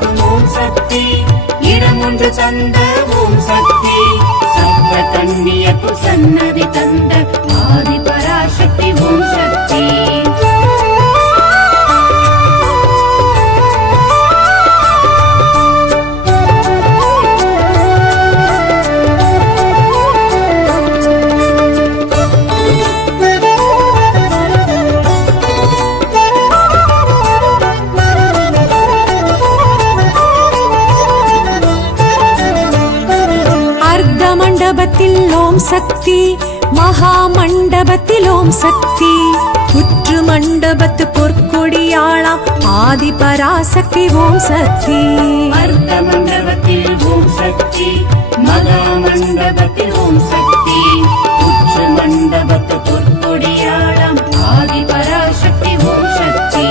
காக்கும் ஓம் சக்தி, இடம் ஒன்று தந்த ஓம் சக்தி, சப்த கன்னியர்க்கு சன்னதி தந்த ஆதி பராசக்தி ஓம் சக்தி. மண்டபத்தில் ஓம் சக்தி, மகா மண்டபத்தில் ஓம் சக்தி, புற்று மண்டபத்து பொற்கொடியாளாம் ஆதி பராசக்தி ஓம் சக்தி. அர்த்த மண்டபத்தில் ஓம் சக்தி, மகா மண்டபத்தில் ஓம் சக்தி, புற்று மண்டபத்து பொற்கொடியாளாம் ஆதி பராசக்தி ஓம் சக்தி.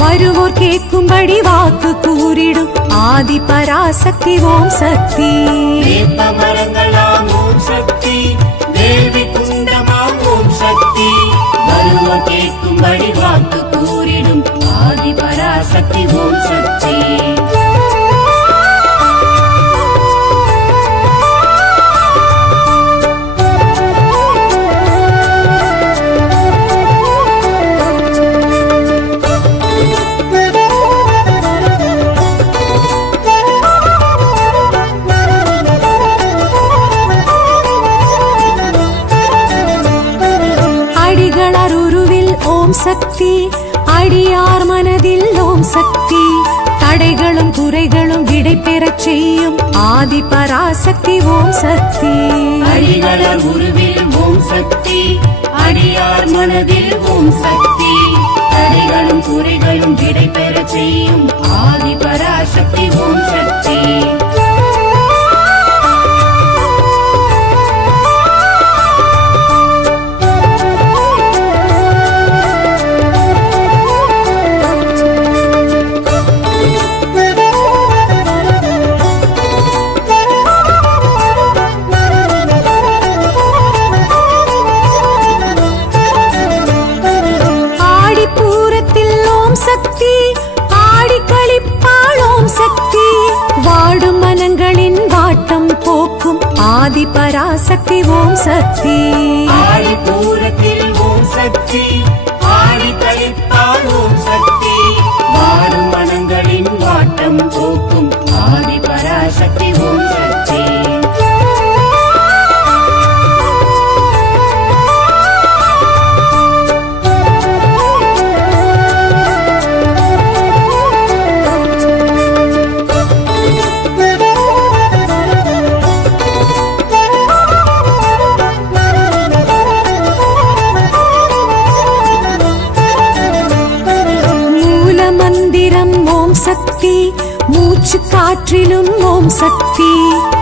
வருவோர் கேட்கும்படி வாக்கு கூறிடும் ஆதி பராசக்தி ஓம் சக்தி. வேப்பமரங்களாம் ஓம் சக்தி, வேள்வி குண்டமாம் ஓம் சக்தி, வருவோர் கேட்கும்படி வாக்கு கூறிடும் ஆதி பராசக்தி ஓம் சக்தி. சக்தி, அடியார் மனதில் ஓம் சக்தி, தடைகளும் குறைகளும் விடை பெறச் செய்யும் ஆதி பராசக்தி ஓம் சக்தி. அடிகளர் உருவில் ஓம் சக்தி, அடியார் மனதில் ஓம் சக்தி, தடைகளும் குறைகளும் விடை பெறச் செய்யும் ஆதி பராசக்தி ஓம் சக்தி. ஆதி பராசக்தி ஓம் சக்தி. ஆடிப்பூரத்தில் ஓம் சக்தி, ஆடி கழிப்பால் ஓம் சக்தி, வாடும் மனங்களின் வாட்டம் போக்கும் ஆதி பராசக்தி ஓம் சக்தி. சக்தி, மூச்சு காற்றிலும் ஓம் சக்தி,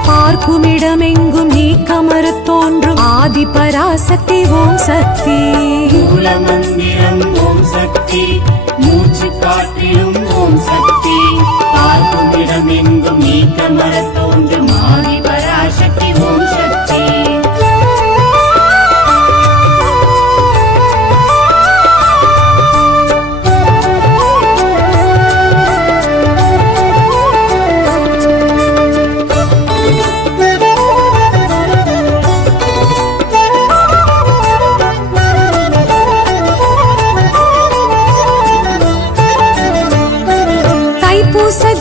பார்க்கும் இடமெங்கும் நீக்கமர தோன்றும் ஆதி பராசக்தி ஓம் சக்தி. மூல மந்திரம் ஓம் சக்தி, மூச்சு காற்றிலும் ஓம் சக்தி, பார்க்கும் இடமெங்கும் நீக்கமர தோன்றும் ஆதி பராசக்தி ஓம் சக்தி.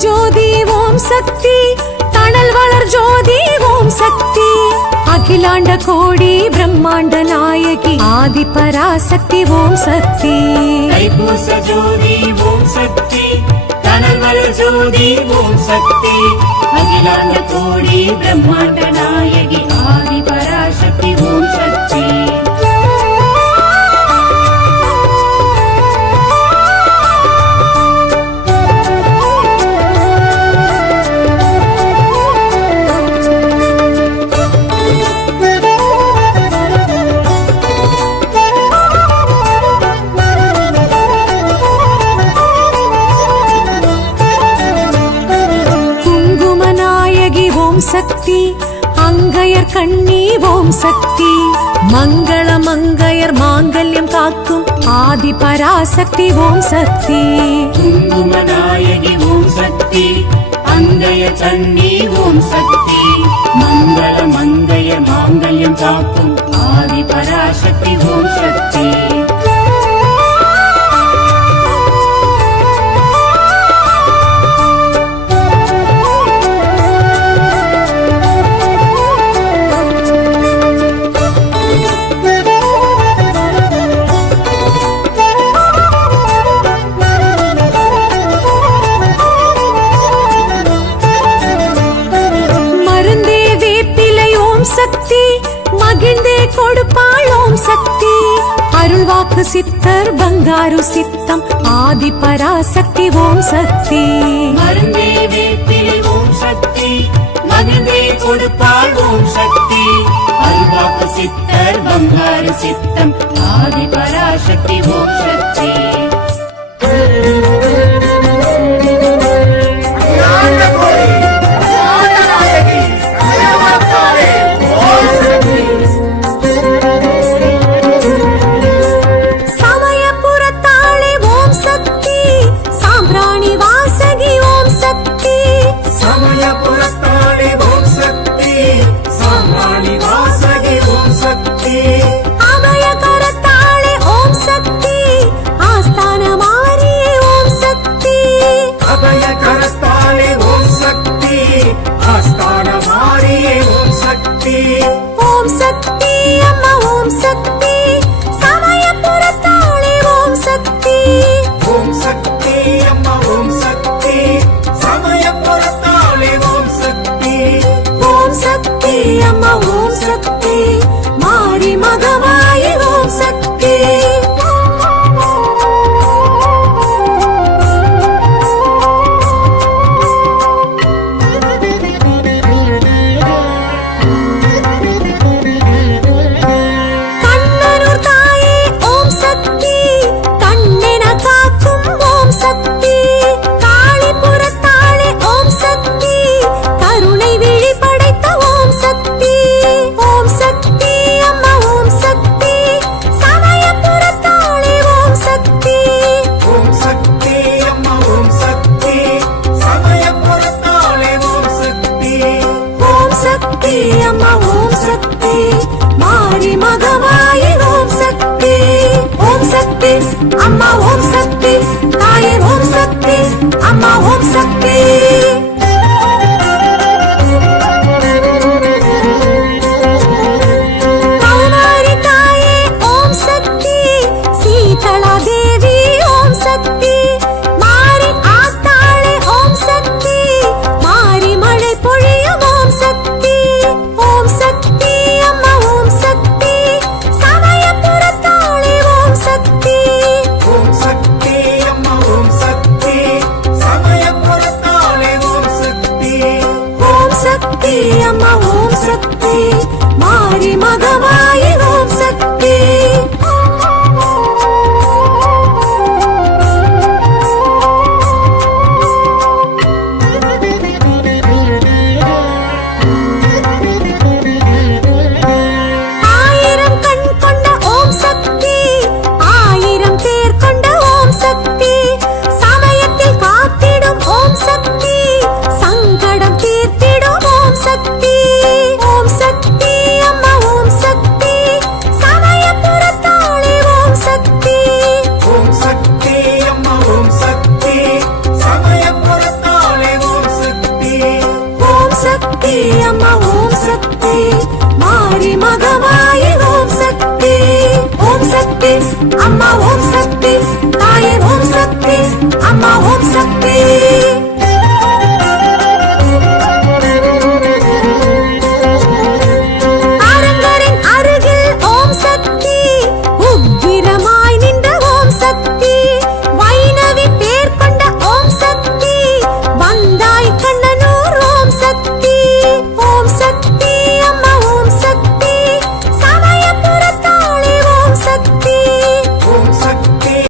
ஜோதி ஓம் சக்தி, தணல் வளர் ஜோதி ஓம் சக்தி, அகிலாண்ட கோடி பிரம்மாண்ட நாயகி ஆதி பராசக்தி ஓம் சக்தி. தைப்பூச ஜோதி ஓம் சக்தி, தணல் வளர் ஜோதி ஓம் சக்தி, அகிலாண்ட கோடி பிரம்மாண்ட நாயகி ஆதி பராசக்தி ஓம் சக்தி. சக்தி அங்கையர் கண்ணி ஓம் சக்தி மங்கள மங்கையர் மாங்கல்யம் காக்கும் ஆதி பராசக்தி ஓம் சக்தி குங்குமநாயகி ஓம் சக்தி அங்கய சன்னி ஓம் சக்தி மங்கள மங்கையர் மாங்கல்யம் காக்கும் ஆதி பராசக்தி ஓம் சக்தி சக்தி மகிழ்ந்தே கொடுப்பாள் ஓம் சக்தி அருள்வாக்கு சித்தர் பங்காரு சித்தம் ஆதி பராசக்தி ஓம் சக்தி மருந்தே வேப்பிலை ஓம் சக்தி மகிழ்ந்தே கொடுப்பாள் ஓம் சக்தி அருள்வாக்கு சித்தர் பங்காரு சித்தம் ஆதி பராசக்தி ஓம் சக்தி ஓம் சக்தி அம்மா ஓம் சக்தி சமயபுரத்தாளே ஓம் சக்தி ஓம் சக்தி அம்மா ஓம் சக்தி சமயபுரத்தாளே ஓம் சக்தி ஓம் சக்தி அம்மா ஓம் சக்தி மாரி மகமாயி ஓம் சக்தி அம்மா ஓம் சக்தி மாரி மகமாயி ஓம் சக்தி ஓம் சக்தி அம்மா ஓம் சக்தி தாயே ஓம் சக்தி அம்மா ஓம் சக்தி